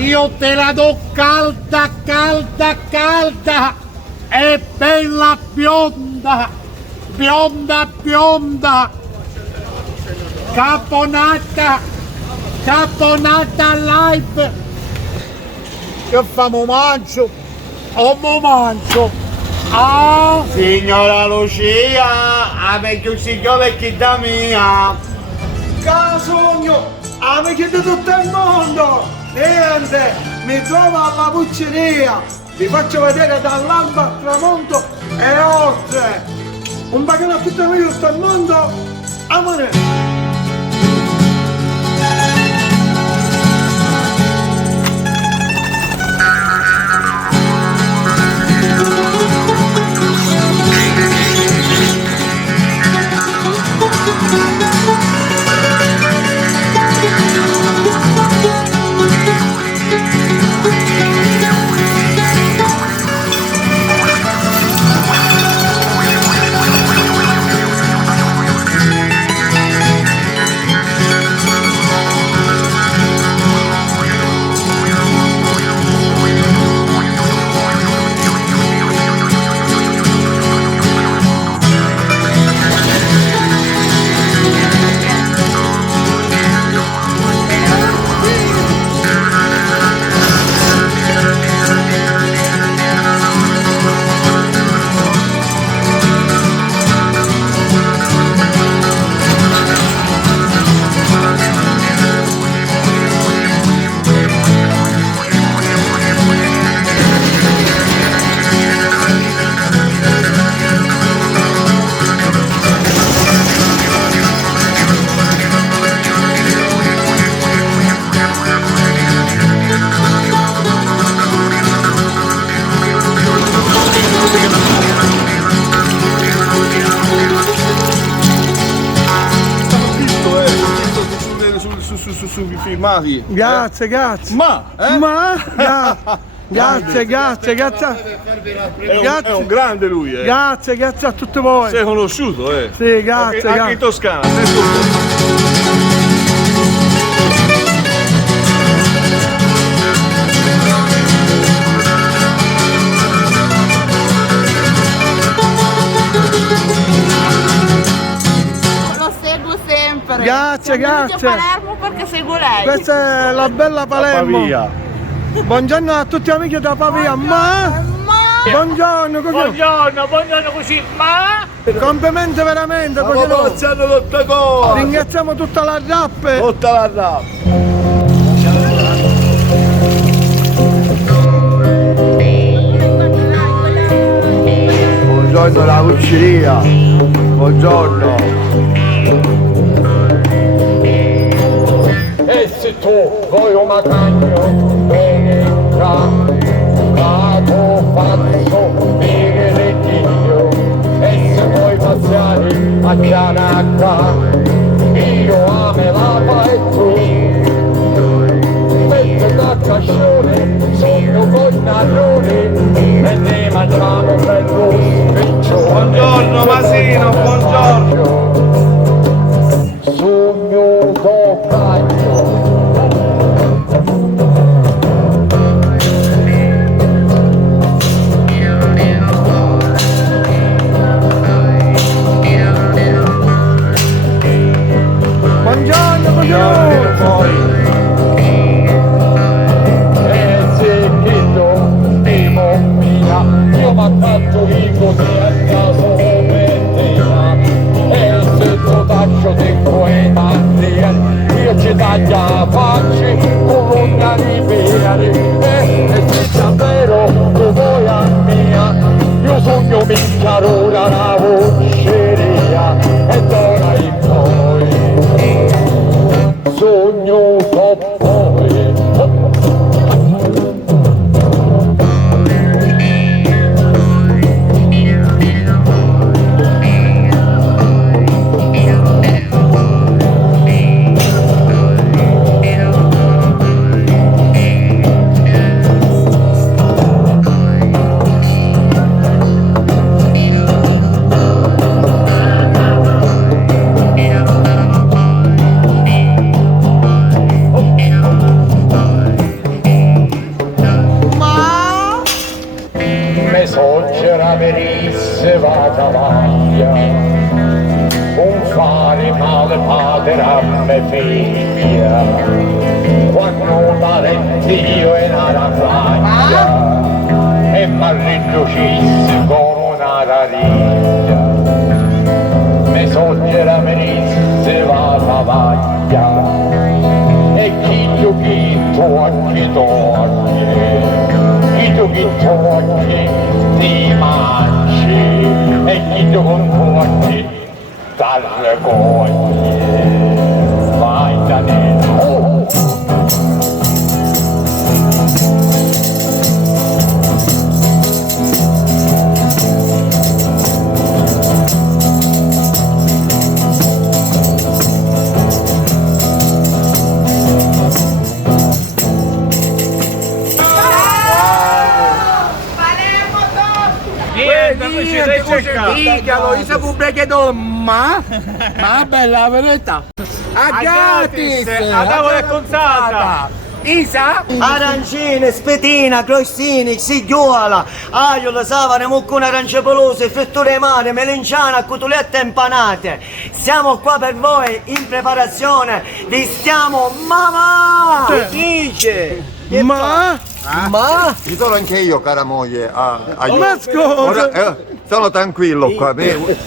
Io te la do calda, calda, calda e bella bionda, bionda, bionda, caponata, caponata live. Che famo mangio? O mo mangio? Ah! Signora Lucia, a me che signora è chi da mia. Casogno, a me che di tutto il mondo. Niente, mi trovo alla pucceria. Vi faccio vedere dall'alba al tramonto e oltre. Un bacino a tutto il mondo. Amore. Sui filmati. Grazie, grazie. Grazie, grazie, grazie. È un grande lui, Grazie, grazie a tutti voi. Sei conosciuto, Sì, grazie, anche in Toscana. Sei tutto. Grazie, grazie. A Palermo perché seguo lei. Questa è la bella Palermo. Pavia. Buongiorno a tutti gli amici da Pavia. Buongiorno, Buongiorno così, ma... complimenti veramente. Ma hanno tutte cose. Ringraziamo tutta la rap. Tutta la rap. Buongiorno la pucceria. Buongiorno. E se tu vuoi un macagno, capo fatto, Dio, e se vuoi passare a Canacca, io ame la fai tu, metto da cascione, sono con narrone, e ne mangiamo per lo spiccio. Buongiorno Masino, buongiorno. Sogno d'ocaglio. venisse vada via, un fare male padre a me figlia, quando Valentino era la flaglia e m'arriducisse con una rariglia, me soggera venisse vada vaglia, e chi tocchi ti mangi, e chi tocchi dalle coglie, vai da dentro. Dicalo, io sono pubblico domma, ma bella verità. A gratis, a tavola conzata. Isa? Arancine, spetina, crostini, zigliola, aglio, savane, muccone arance pelose, fritture mare, melenciana, cotolette impanate. Siamo qua per voi in preparazione, vi stiamo mamma! Dice! Ma? Ma? Ci sono anche io, cara moglie. Ma scusa! Ora, sono tranquillo qua. Grazie.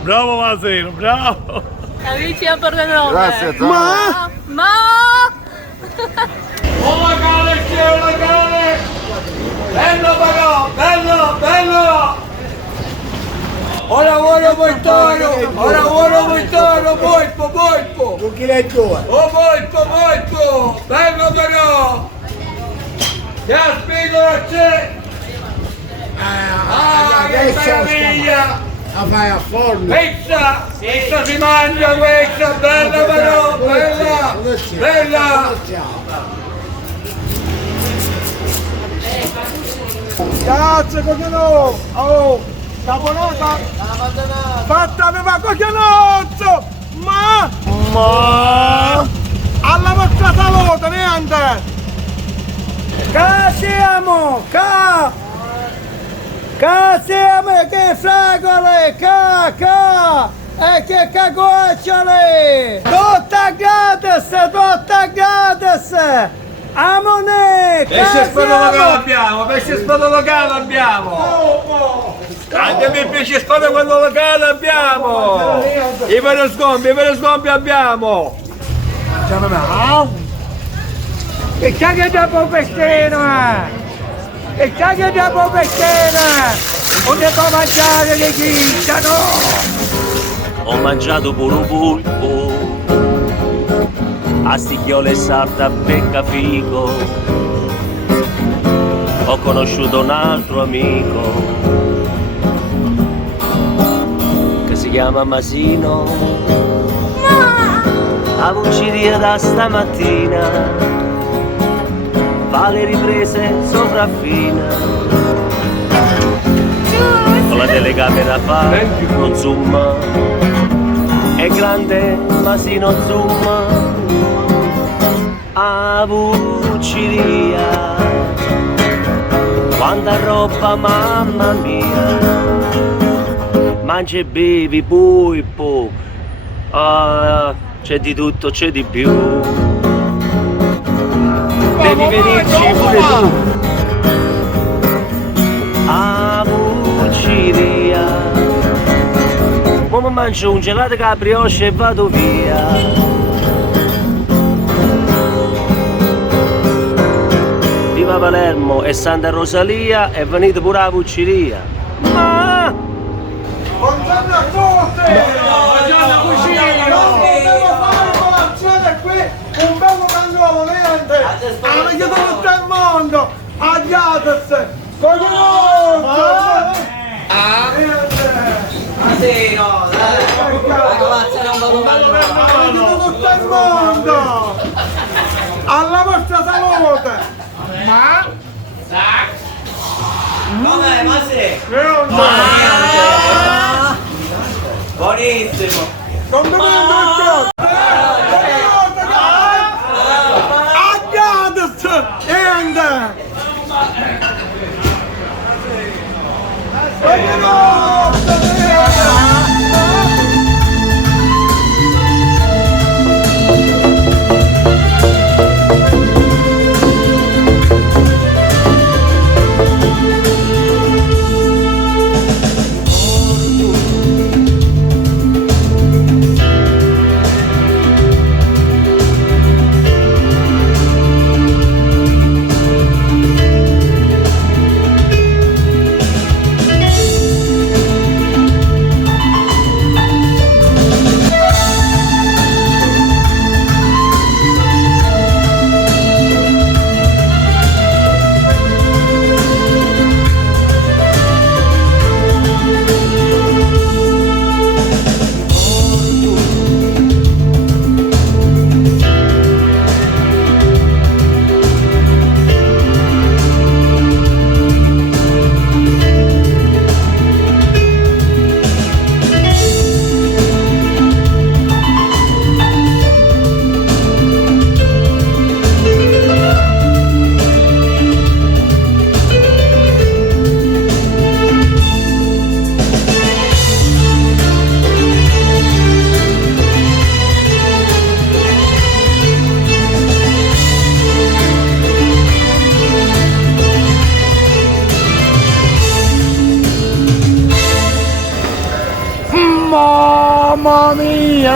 Bravo Masino, bravo. Amici a Pordenone. Grazie, Zara. Ma. Oh locale, c'è un locale. Bello però, bello. Ora vuole Moitano, Polpo! Un chiletto. Oh Polpo! Bello però! Che spigola c'è! Che meraviglia! La fai a forno. Pizza si mangia questa, bella però, bella! Cazzo, coglionò! Oh, caponata! Fattami ma coglionozzo! Ma! Alla vostra salute, niente! Che siamo? Che siamo? Che fragole! E che cagocciole! Tutta gratis! Amone! Pesce spada locale abbiamo! Andiamo il pesce spada quello locale abbiamo! I veri scompi abbiamo! E caga dopo pestina! Non ne può mangiare le ghiccia, no! Ho mangiato pure un pulpo, a stigliole e sarta becca fico. Ho conosciuto un altro amico che si chiama Masino. A Vucciria da stamattina fa le riprese sopraffina. Con la telecamera fa un zoom, è grande Masino zoom. A Vucciria, quanta roba mamma mia, mangi e bevi pulpo, c'è di tutto, c'è di più, devi venirci pure tu. A Vucciria, ora mangio un gelato caprioche e vado via. Viva Palermo e Santa Rosalia, è venuto pure a Vucciria. Ma Buongiorno a tutti! Buongiorno a cucina! Non potevo fare colazione qui, un bello cannolo, niente! Hanno chiuso tutto il mondo! A Gates! Coglionozzo! Masino, la colazza non va bene. Hanno chiuso tutto il mondo! Alla vostra salute! Come, Masino? Buonissimo. Non mi vedo a Gates! Niente!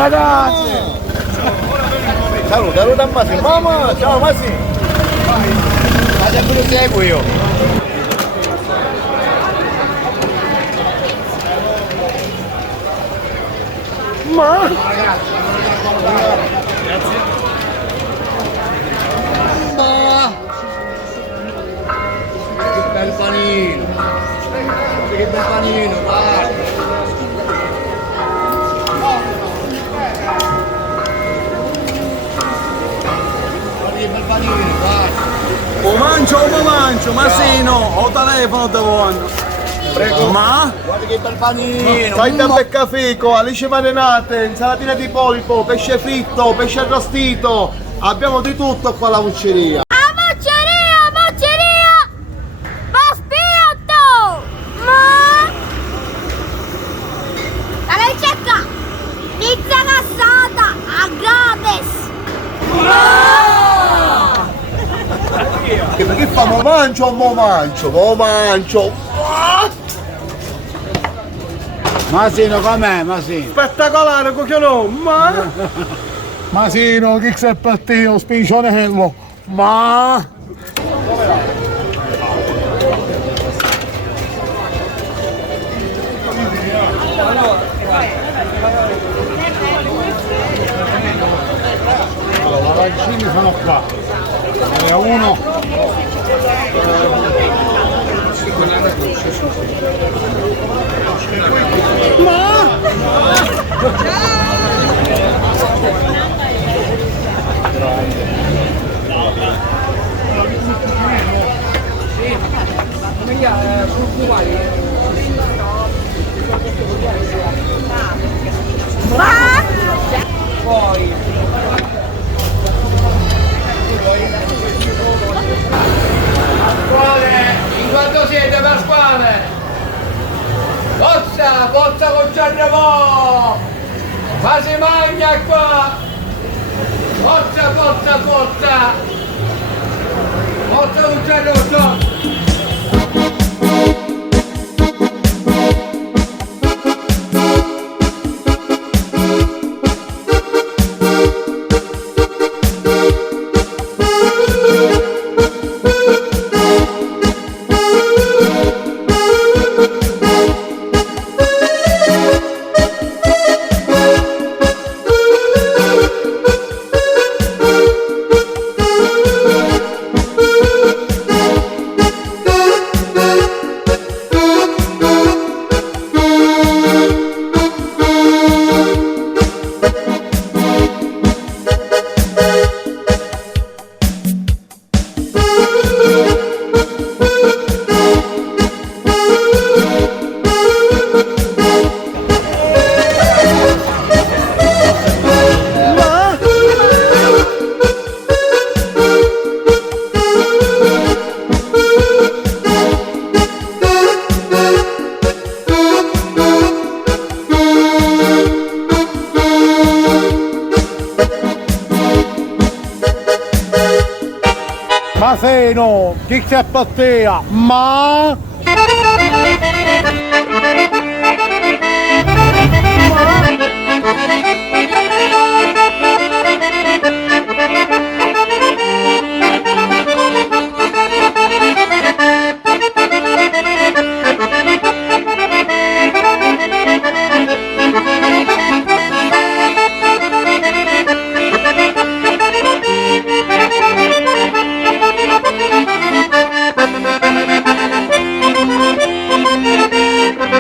ragazzi! Saluta a Massimo. Mamma, ciao Massimo. Adesso lo seguo io. Che bel panino. Che bel panino, guarda. Che bel panino, guarda. O mancio, Masino, ho telefono davanti. Prego. Ma? Guarda che bel panino. Sai da beccafico, alice marinate, insalatina di polipo, pesce fritto, pesce arrostito. Abbiamo di tutto qua alla vucceria. Mocceria! Ma spiatto! Ma... La ricetta! Pizza cassata a gratis! Che fa mo mancio. Masino com'è, Masino? Spettacolare, cucchiolò, ma... Masino, chi sei per te, un spiccionello? Ma... Allora, i arancini sono qua. Ne ho uno. Pasquale, in quanto siete Pasquale? Forza con Gianremo! Ma si mangia qua! Forza con Gianremo! Masino, chi c'è per te? Ma...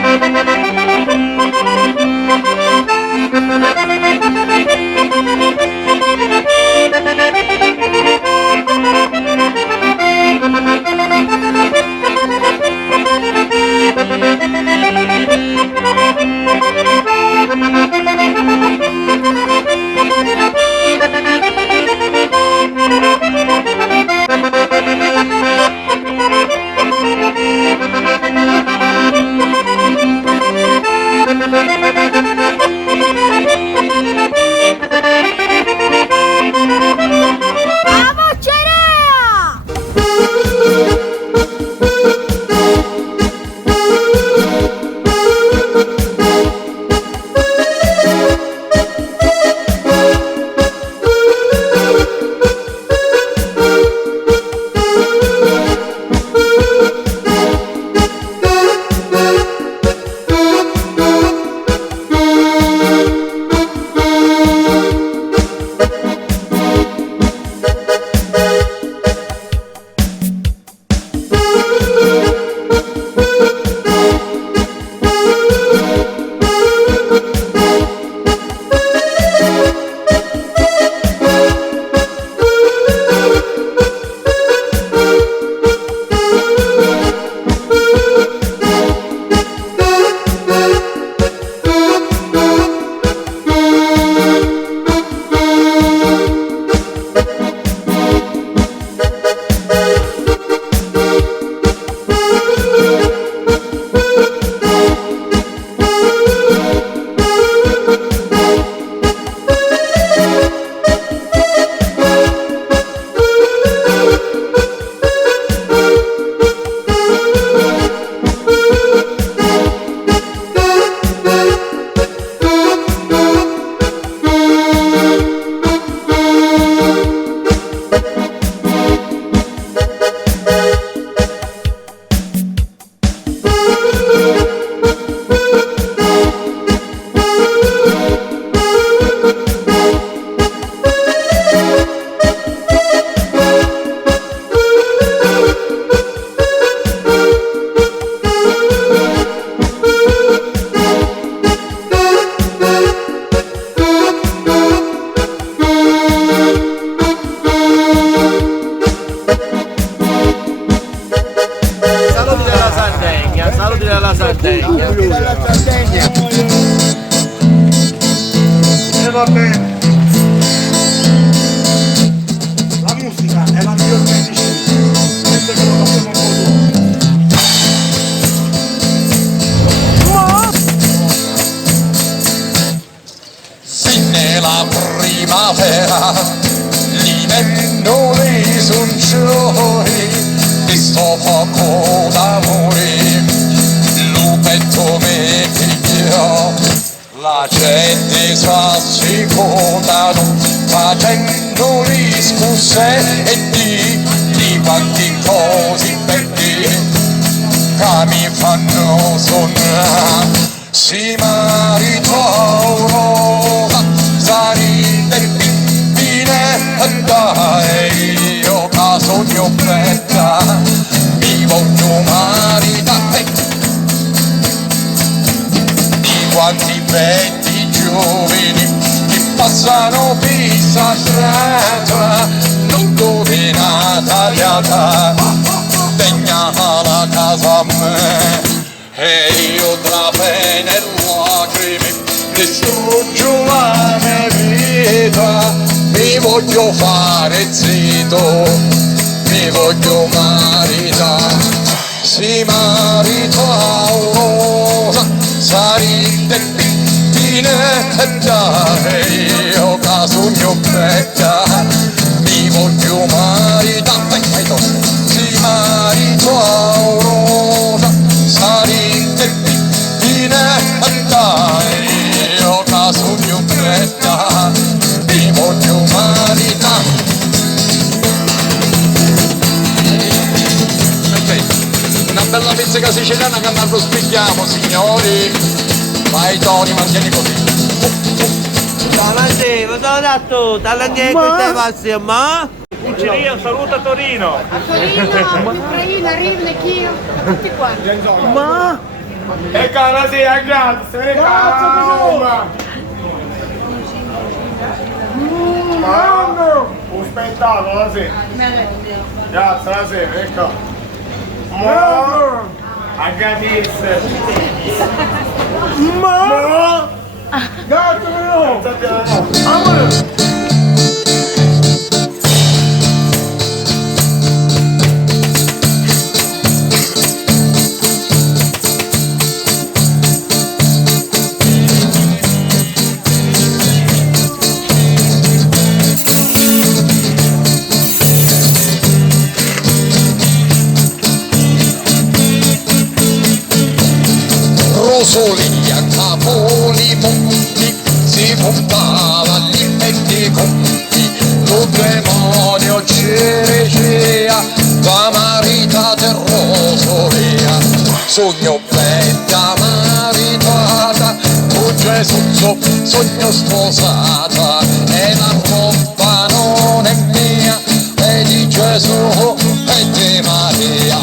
Thank you. facendo risorgioni di sto poco d'amore, lupetto meglio, la gente s'assicondano facendo discusse e di quanti cose belli che mi fanno sonnare. Si maritò sarì del pippine dai, io che sogno bella mi voglio maritare. Di quanti belli giovani che passano pista strada, non dove nata tagliata degna la casa a me. E io tra pene e lacrime distruggo la mia vita, mi voglio fare zitto, mi voglio maritare. Si marita rosa, sarete pittine e dai, io che sogno bella, mi voglio maritare. Si marita rosa, sarete pittine e dai, io che sogno bella, mi voglio maritare. Una bella pizzica siciliana che non lo spieghiamo, signori. Vai Tony, mantieni così. Davanti, ma sono dato, dall'andietro te passi, ma? Pulceria, un saluto a Torino. A Torino, Ucraina, Rivne, Kiev, tutti quanti. Ma? E cara sia grazie, calma. Un spettacolo la sera. Grazie la sera, ecco. A Gadis. Rosolì a Capoli Monti si puntava gli metti conti, lo demonio cirecea, tua maritata Rosolia, sogno bella maritata, con Gesù sogno sposata, e la roba non è mia, è di Gesù e di Maria.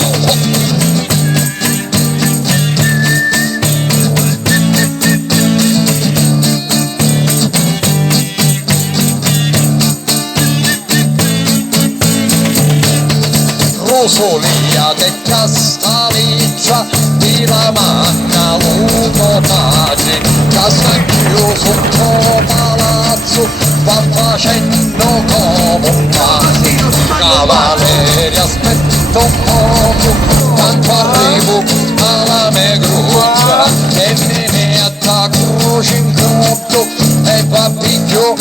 Rosolia de Castaliccia, di la manna uno tace, casa chiuso sotto palazzo, va facendo come un quasi. Cavalieri aspetto un poco, tanto arrivo alla mia gruccia, e me ne attacco in cotto, e papiglio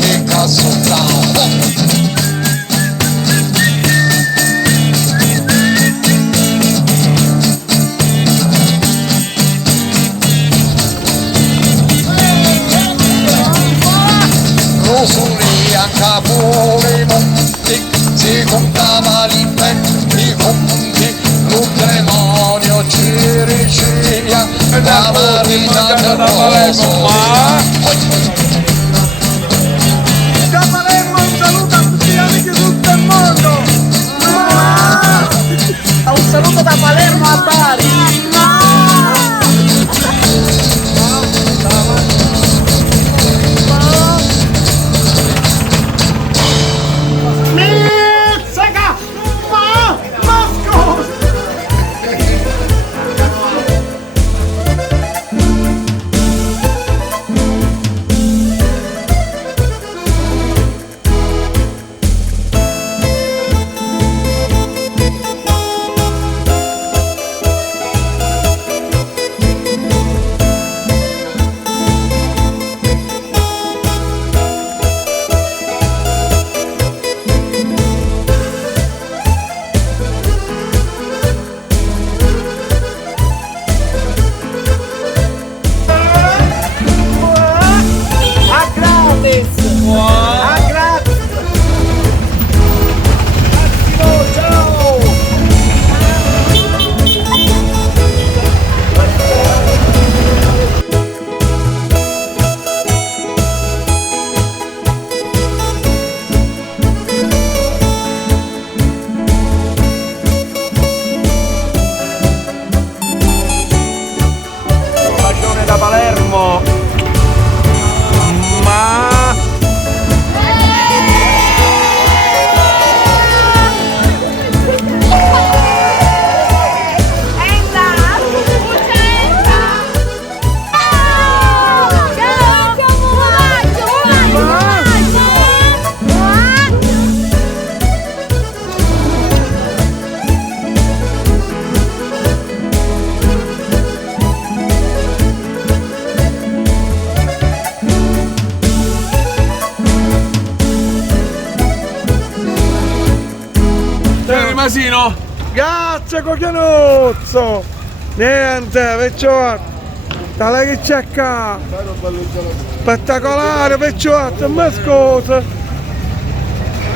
ricca soltanto. Rosolia Capoli Monti, si contava gli inventi conti, lo demonio ci ricia, la maritata Rosolia. Da Palermo un saluto a tutti gli amici di tutto il mondo. Un saluto da Palermo a Bari. Masino. Grazie coglianozzo! Niente, perciò tale che c'è qua! Spettacolare, perciò ma scusa!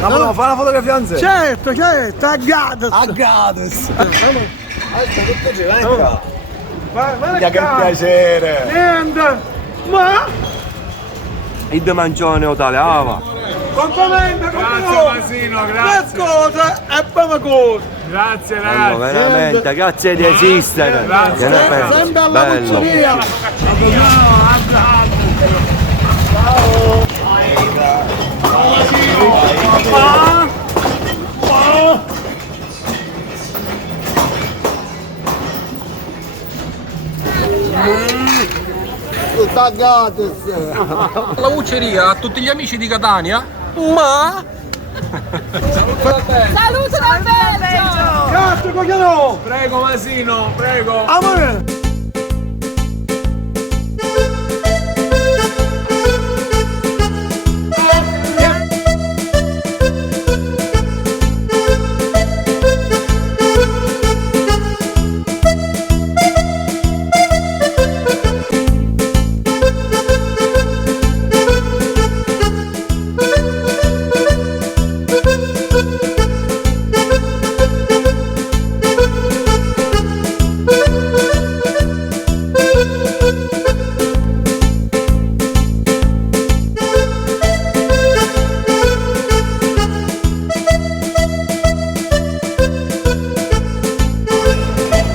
No, fa una fotografia in sé. Certo, a Gades! A Gades. Che piacere. Niente! Ma! Il de mangione tale, va. Complimenti, Grazie Masino, grazie. Cosa e poi cosa! Grazie No, ragazzi. veramente, grazie di esistere. Grazie. Che ne pensi? Sempre alla Bello. puzzeria! La Vucceria a tutti gli amici di Catania. Ma! Saluto dal Belgio! Grazie cogliano! Prego Masino, prego. Amore!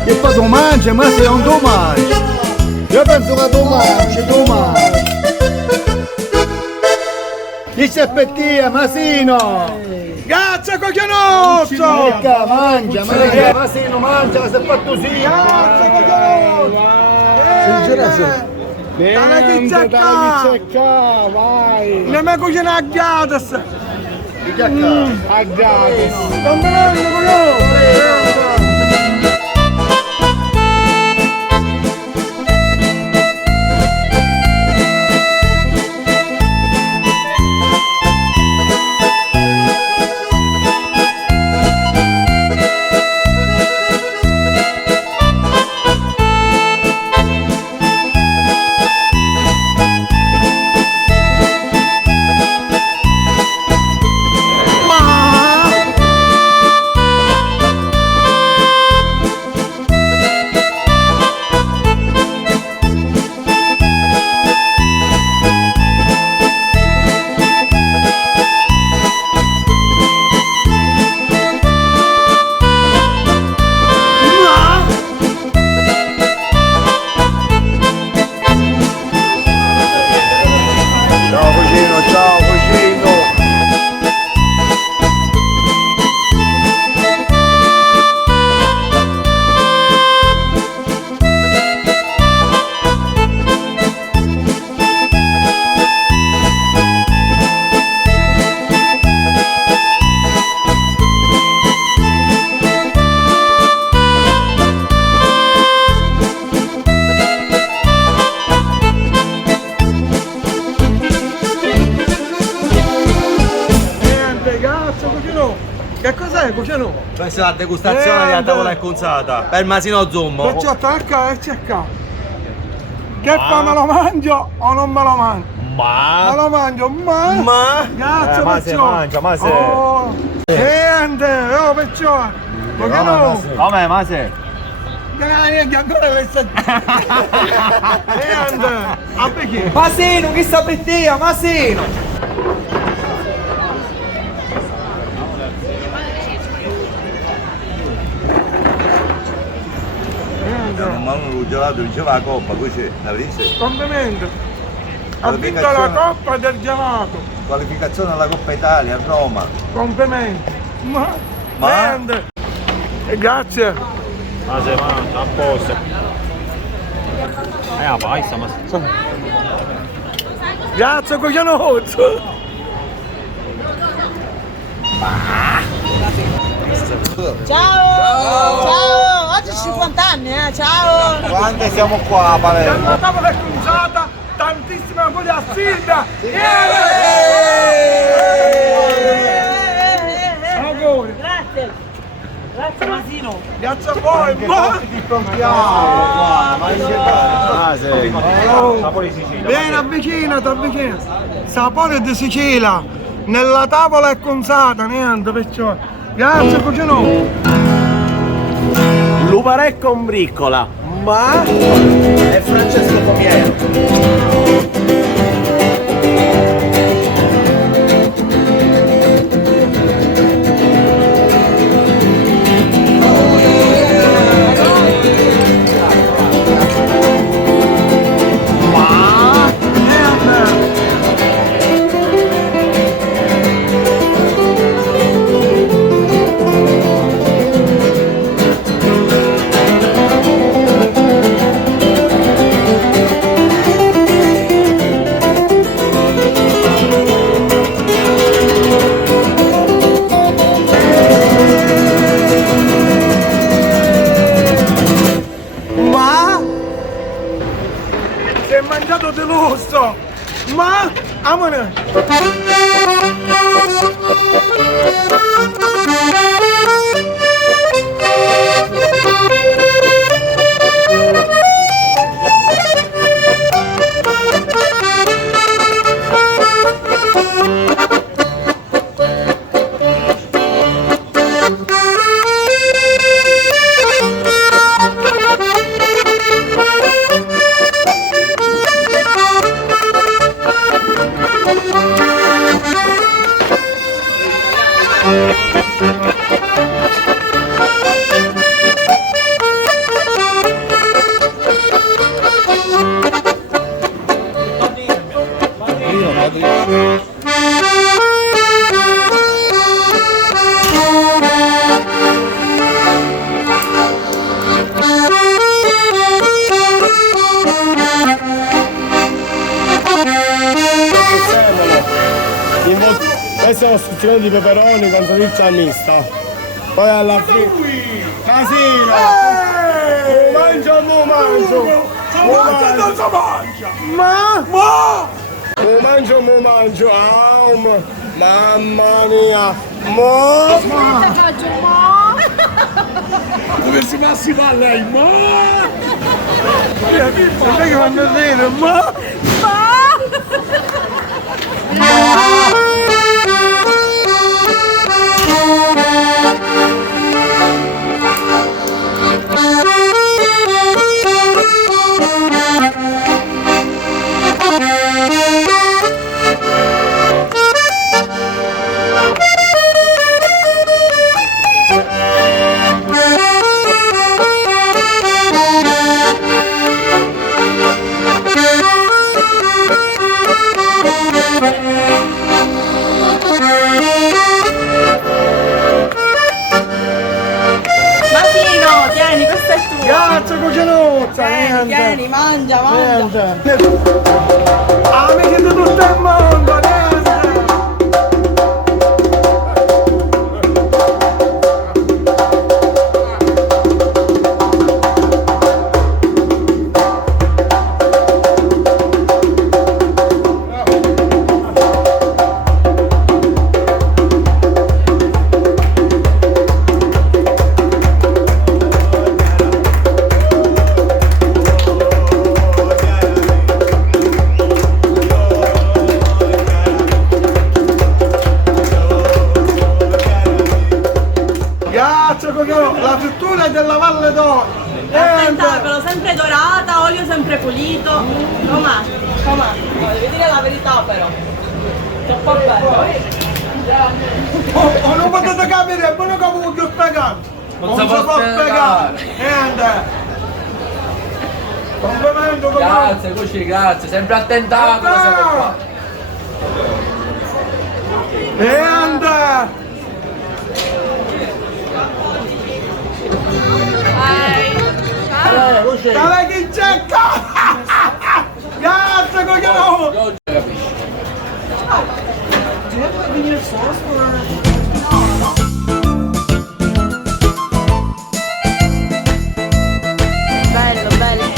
Che poi tu mangi, ma se non tu mangi. Io penso che tu mangi. Chi si aspettia, Masino? Grazie coglianozzo! Mangia. Masino mangia, si è fatto sì. Grazie coglianozzo! Tale che c'è qua! vai! Le mie cucine a Gades! A Gades! Complimenti coglianozzo! Ciao cugino. Che cos'è, cucino? Questa è la degustazione della tavola inconsata. Per Masino Zummo. Perciò attacca e cerca. Che fa, me lo mangio o non me lo mangio? Me lo mangio, ma... Grazie, ma se perciò. mangia, ma se... Oh, niente, oh, perciò. Cucino. Come, ma se... Che ancora questa... Niente, a perché? Masino, chi sta per te? Masino! Non hanno gelato, diceva la coppa, così, la vedi? Complimenti. Ha vinto la Coppa del Gelato. Qualificazione alla Coppa Italia a Roma. Complimenti. Ma? Niente. E grazie. Ma se mangia, a posto. La paisa, ma... Grazie coglianozzo. Ciao! Oggi 50 anni, ciao! Quando siamo qua a Palermo? La tavola è conciata, tantissima auguri a Silvia. Auguri. Grazie! poi, ma... Vieni, avvicinati. Sapore di Sicilia, nella tavola è consata, niente, perciò... Grazie, cucino. Luparecco ombriccola. Ma... E Francesco Pomiero. Si è mangiato di lusso! Ma... amore! Questa è un'ostruzione di peperoni con salsiccia mista. Poi alla fine... Casino! Mangio! Ma... Mangio! Mamma mia! Mo! Faccio mo. Come si massiva a lei? Mo! Non è che vanno a dire, ma... Tieni, questo è tuo. Grazie, cucinuzza! Tieni, mangia. Amici di tutto il mondo, niente! La frittura è della Valle d'Oro! Tentacolo sempre dorata, olio sempre pulito. Com'è? Devi dire la verità però. Troppo bello. Non potete capire, è buono che ho voluto spiegare! Non si può spiegare! Niente! Complimento, Grazie, Cuci, grazie, sempre attentato siamo qua. Niente! Dai che cecca! Grazie coglione! Bello, bello.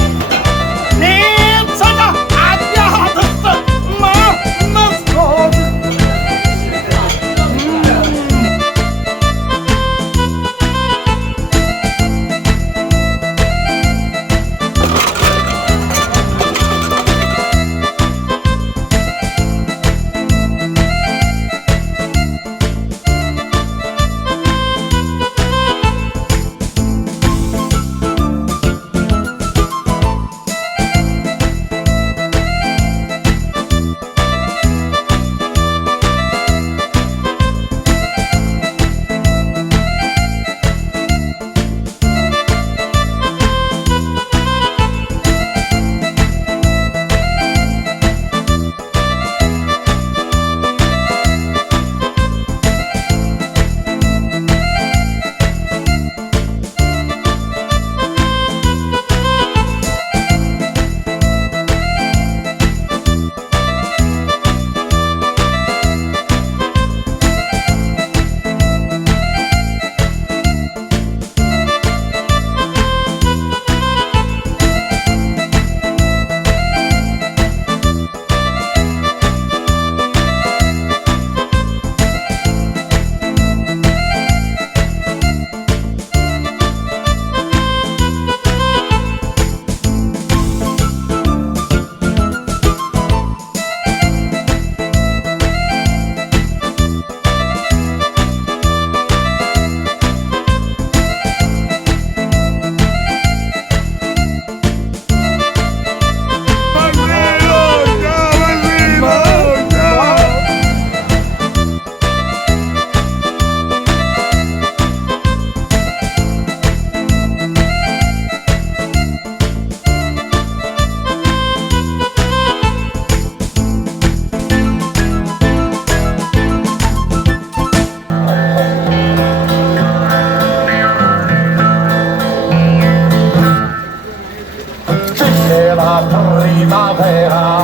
primavera,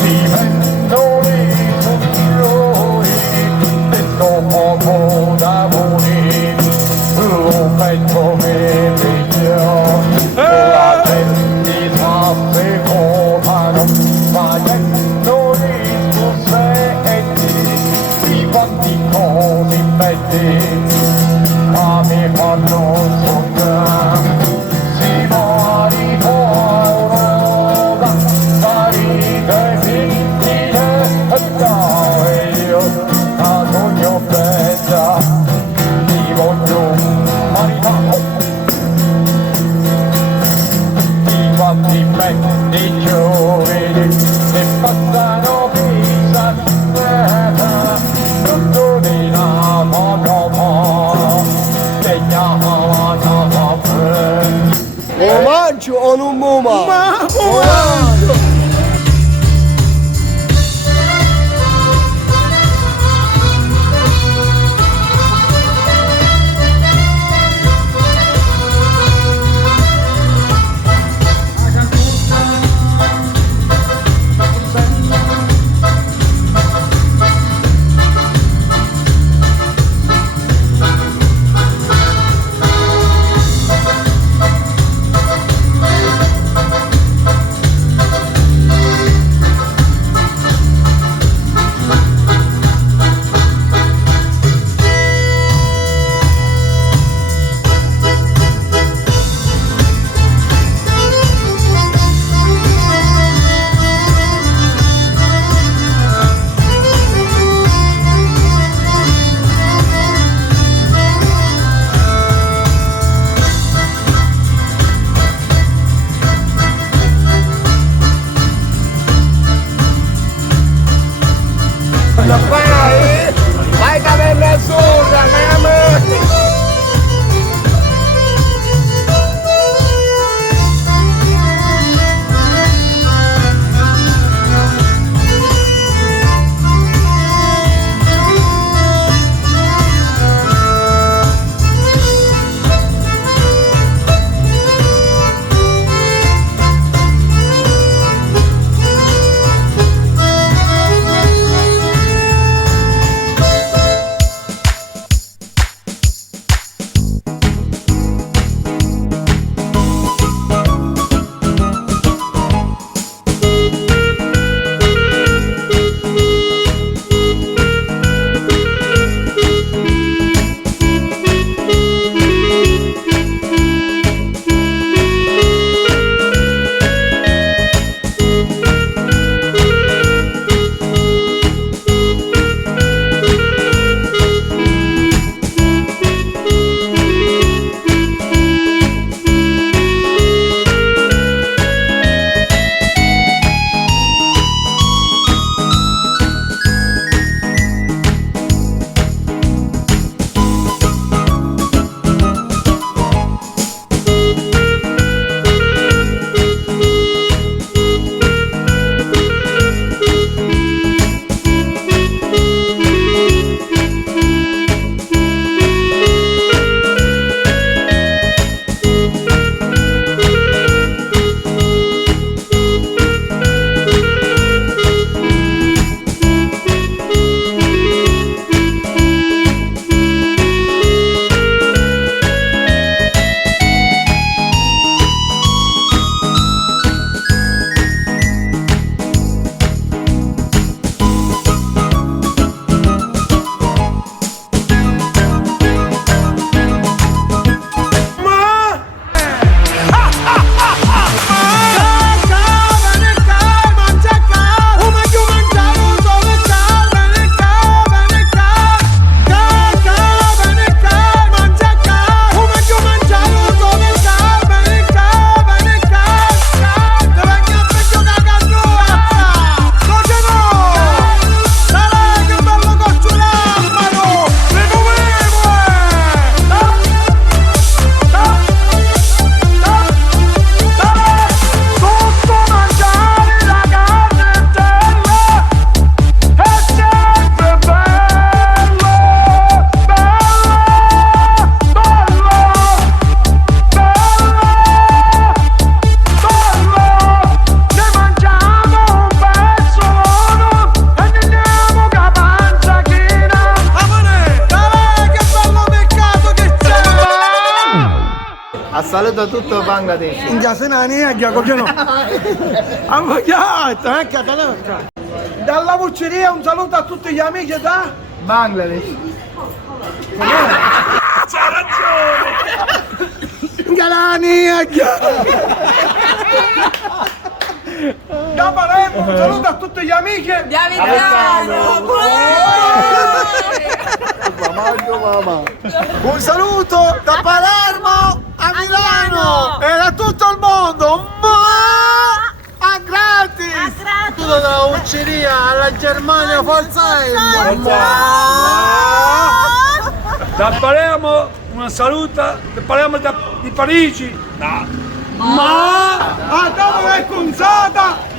diventoli sull'oi, detto poco d'amore, lo penso meglio, la gente s'assecondano, ma niente discussetti, di quanti cose belli, ma mi fanno sognare. Di giovani che passano vita tutto di nato dopo segnala Lo mangio o non lo mangio? Ma saluto a tutto Bangladesh. In casa neanche, coglione. Avvocato, Catalogna. Dalla Vucceria un saluto a tutti gli amici da Bangladesh. C'ha ragione! Galani, Da Palermo un saluto a tutti gli amici Di Avignano! Un saluto da Palermo a Milano e da tutto il mondo. A gratis! Tutto dalla Vucceria alla Germania, forza Da Palermo una saluta, da Palermo di Parigi. a Tavola e Conzata.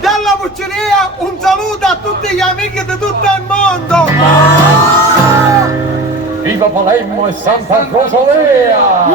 Dalla Vucceria un saluto a tutti gli amici di tutto il mondo. Viva Palermo e Santa Rosalea!